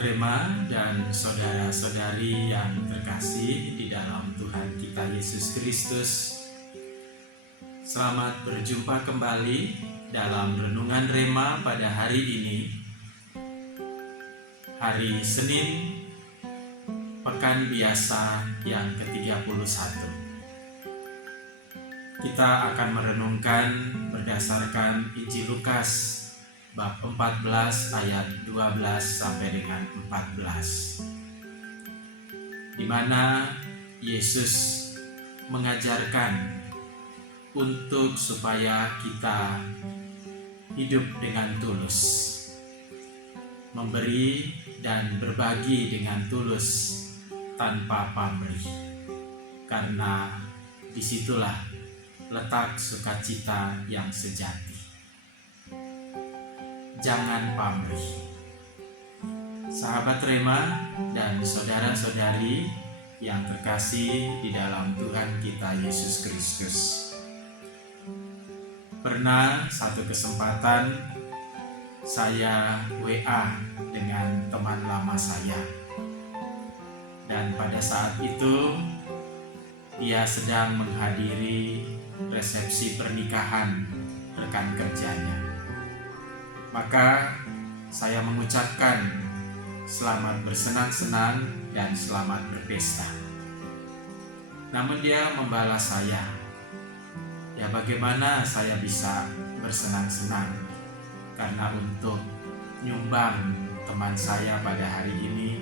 Sahabat Rema dan saudara-saudari yang terkasih di dalam Tuhan kita Yesus Kristus, selamat berjumpa kembali dalam Renungan Rema pada hari ini, hari Senin, Pekan Biasa yang ke-31. Kita akan merenungkan berdasarkan Injil Lukas bab 14 ayat 12 sampai dengan 14, di mana Yesus mengajarkan untuk supaya kita hidup dengan tulus, memberi dan berbagi dengan tulus tanpa pamrih, karena disitulah letak sukacita yang sejati. Jangan pamrih. Sahabat Rema dan saudara-saudari yang terkasih di dalam Tuhan kita Yesus Kristus, pernah satu kesempatan saya WA dengan teman lama saya, dan pada saat itu dia sedang menghadiri resepsi pernikahan rekan kerjanya. Maka saya mengucapkan selamat bersenang-senang dan selamat berpesta. Namun dia membalas saya, ya bagaimana saya bisa bersenang-senang, karena untuk nyumbang teman saya pada hari ini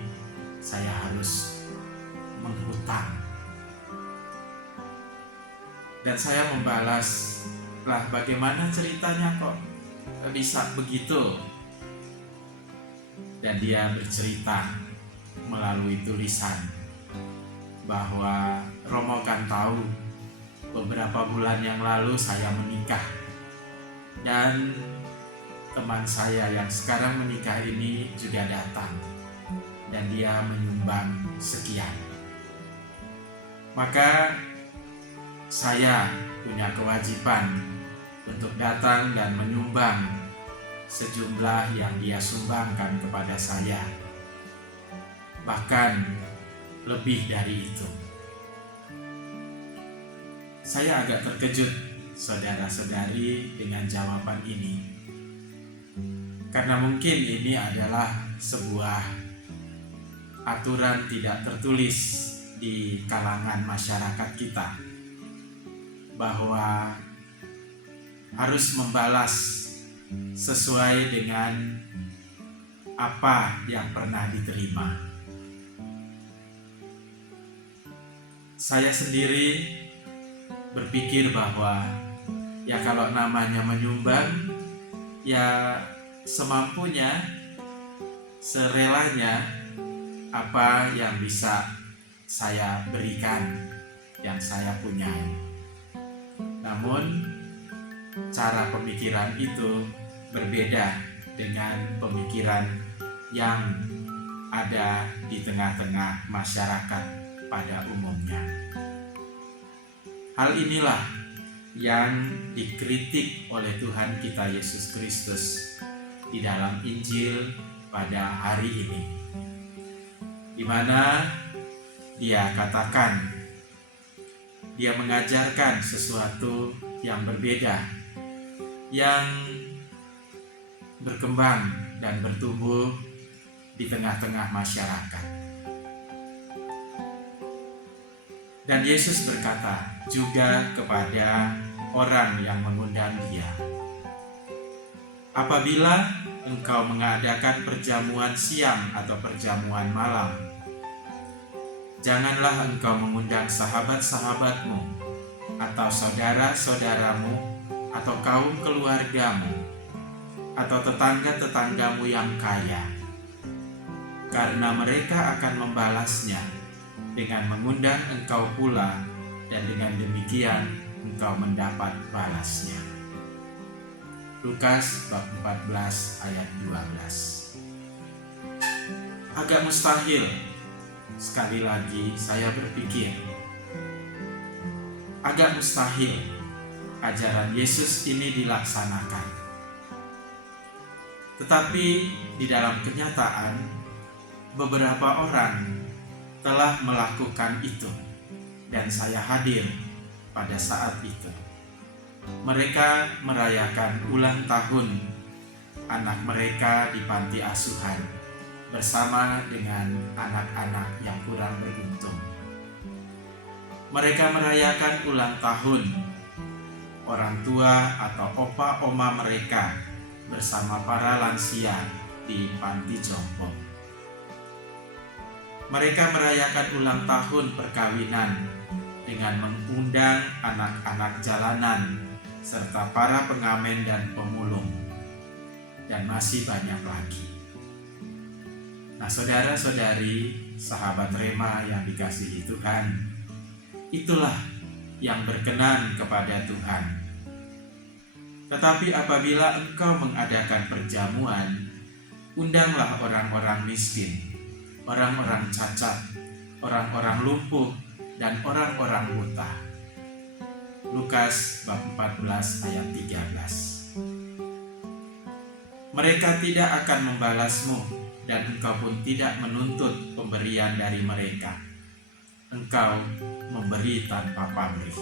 saya harus menghutang. Dan saya membalas, lah bagaimana ceritanya kok bisa begitu? Dan dia bercerita melalui tulisan bahwa Romo kan tahu beberapa bulan yang lalu saya menikah, dan teman saya yang sekarang menikah ini juga datang, dan dia menyumbang sekian. Maka saya punya kewajiban untuk datang dan menyumbang sejumlah yang dia sumbangkan kepada saya, bahkan lebih dari itu. Saya agak terkejut, saudara-saudari, dengan jawaban ini, karena mungkin ini adalah sebuah aturan tidak tertulis di kalangan masyarakat kita, bahwa harus membalas sesuai dengan apa yang pernah diterima. Saya sendiri berpikir bahwa ya kalau namanya menyumbang, ya semampunya, serelanya apa yang bisa saya berikan, yang saya punyai. Namun cara pemikiran itu berbeda dengan pemikiran yang ada di tengah-tengah masyarakat pada umumnya. Hal inilah yang dikritik oleh Tuhan kita Yesus Kristus di dalam Injil pada hari ini, di mana Dia katakan, Dia mengajarkan sesuatu yang berbeda, yang berkembang dan bertumbuh di tengah-tengah masyarakat. Dan Yesus berkata juga kepada orang yang mengundang Dia, apabila engkau mengadakan perjamuan siang atau perjamuan malam, janganlah engkau mengundang sahabat-sahabatmu atau saudara-saudaramu atau kaum keluargamu atau tetangga-tetanggamu yang kaya, karena mereka akan membalasnya dengan mengundang engkau pula, dan dengan demikian engkau mendapat balasnya. Lukas bab 14 ayat 12. Agak mustahil, sekali lagi saya berpikir, agak mustahil ajaran Yesus ini dilaksanakan. Tetapi di dalam kenyataan, beberapa orang telah melakukan itu, dan saya hadir pada saat itu. Mereka merayakan ulang tahun anak mereka di panti asuhan bersama dengan anak-anak yang kurang beruntung. Mereka merayakan ulang tahun orang tua atau opa oma mereka bersama para lansia di panti jompo. Mereka merayakan ulang tahun perkawinan dengan mengundang anak-anak jalanan serta para pengamen dan pemulung, dan masih banyak lagi. Nah, saudara-saudari, sahabat Rema yang dikasihi Tuhan, itulah yang berkenan kepada Tuhan. Tetapi apabila engkau mengadakan perjamuan, undanglah orang-orang miskin, orang-orang cacat, orang-orang lumpuh, dan orang-orang buta. Lukas bab 14 ayat 13. Mereka tidak akan membalasmu, dan engkau pun tidak menuntut pemberian dari mereka. Engkau memberi tanpa pamrih.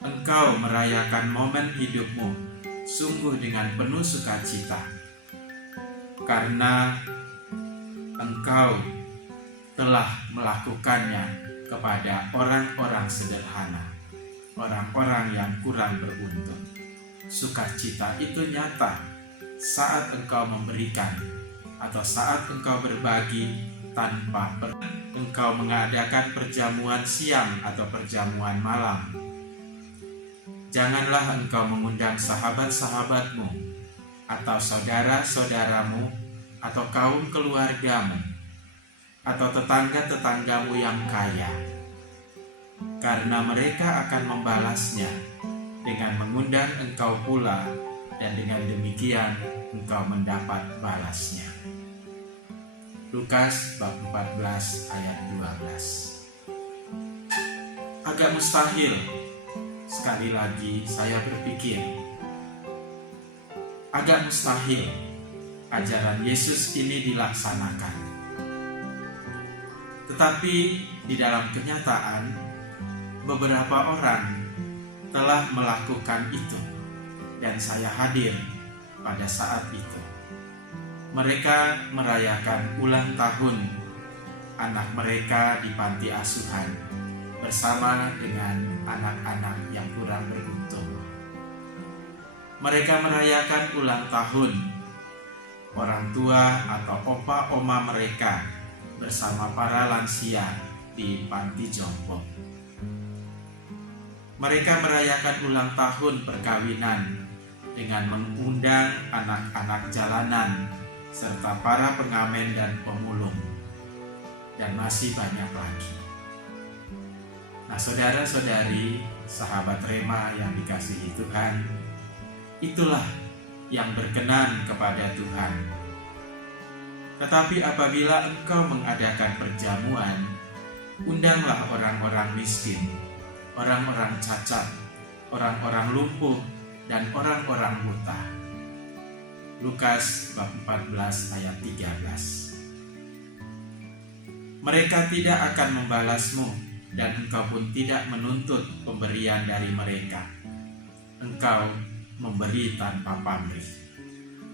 Engkau merayakan momen hidupmu sungguh dengan penuh sukacita, karena engkau telah melakukannya kepada orang-orang sederhana, orang-orang yang kurang beruntung. Sukacita itu nyata saat engkau memberikan atau saat engkau berbagi tanpa engkau mengadakan perjamuan siang atau perjamuan malam. Janganlah engkau mengundang sahabat-sahabatmu atau saudara-saudaramu atau kaum keluargamu atau tetangga-tetanggamu yang kaya, karena mereka akan membalasnya dengan mengundang engkau pula, dan dengan demikian engkau mendapat balasnya. Lukas bab 14 ayat 12. Agak mustahil, sekali lagi saya berpikir, agak mustahil ajaran Yesus ini dilaksanakan. Tetapi di dalam kenyataan, beberapa orang telah melakukan itu, dan saya hadir pada saat itu. Mereka merayakan ulang tahun anak mereka di panti asuhan bersama dengan anak-anak yang kurang beruntung. Mereka merayakan ulang tahun orang tua atau opa oma mereka bersama para lansia di panti jompo. Mereka merayakan ulang tahun perkawinan dengan mengundang anak-anak jalanan serta para pengamen dan pemulung, dan masih banyak lagi. Nah, saudara-saudari, sahabat Rema yang dikasihi Tuhan, itulah yang berkenan kepada Tuhan. Tetapi apabila engkau mengadakan perjamuan, undanglah orang-orang miskin, orang-orang cacat, orang-orang lumpuh, dan orang-orang buta. Lukas bab 14 ayat 13. Mereka tidak akan membalasmu, dan engkau pun tidak menuntut pemberian dari mereka. Engkau memberi tanpa pamrih.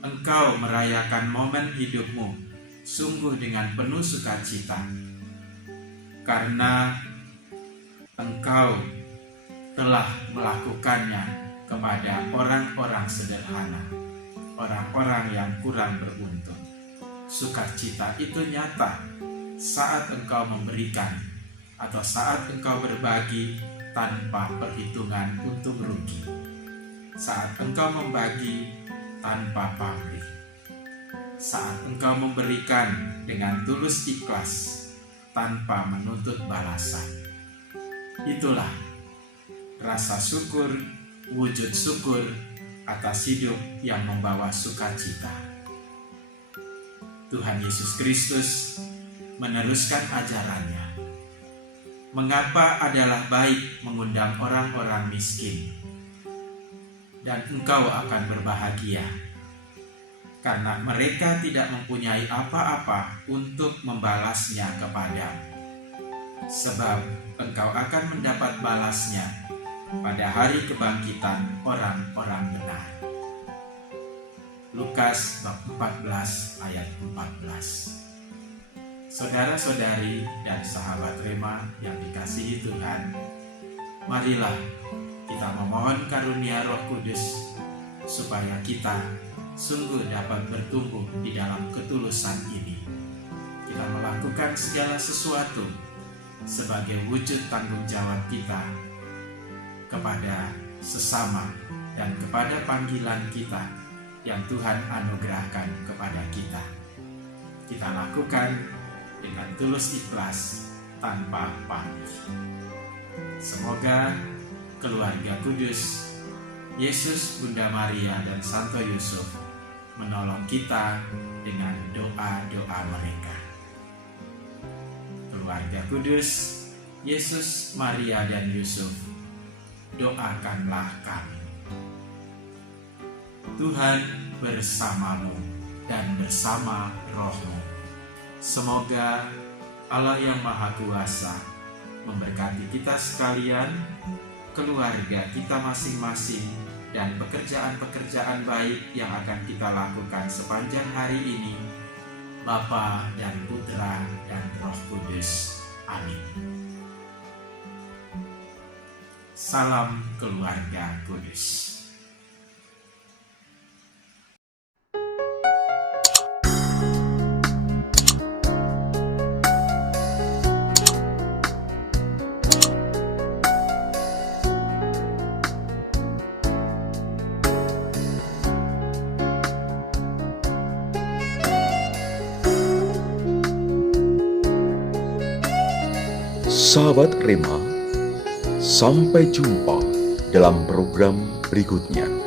Engkau merayakan momen hidupmu sungguh dengan penuh sukacita, karena engkau telah melakukannya kepada orang-orang sederhana, orang-orang yang kurang beruntung. Sukacita itu nyata saat engkau memberikan atau saat engkau berbagi tanpa perhitungan untung rugi, saat engkau membagi tanpa pamrih, saat engkau memberikan dengan tulus ikhlas tanpa menuntut balasan. Itulah rasa syukur, wujud syukur atas hidup yang membawa sukacita. Tuhan Yesus Kristus meneruskan ajarannya. Mengapa adalah baik mengundang orang-orang miskin, dan engkau akan berbahagia. karena mereka tidak mempunyai apa-apa untuk membalasnya kepadamu. Sebab engkau akan mendapat balasnya pada hari kebangkitan orang-orang benar. Lukas bab 14 ayat 14. Saudara-saudari dan sahabat Rema yang dikasihi Tuhan, marilah kita memohon karunia Roh Kudus supaya kita sungguh dapat bertumbuh di dalam ketulusan ini. Kita melakukan segala sesuatu sebagai wujud tanggung jawab kita kepada sesama dan kepada panggilan kita yang Tuhan anugerahkan kepada kita. Kita lakukan dengan tulus ikhlas tanpa pamrih. Semoga keluarga kudus, Yesus, Bunda Maria, dan Santo Yusuf menolong kita dengan doa-doa mereka. Keluarga kudus, Yesus, Maria, dan Yusuf, doakanlah kami. Tuhan bersamamu dan bersama rohmu. Semoga Allah yang Maha Kuasa memberkati kita sekalian, keluarga kita masing-masing, dan pekerjaan-pekerjaan baik yang akan kita lakukan sepanjang hari ini, Bapa dan Putra dan Roh Kudus. Amin. Salam keluarga kudus. Sahabat Rema, sampai jumpa dalam program berikutnya.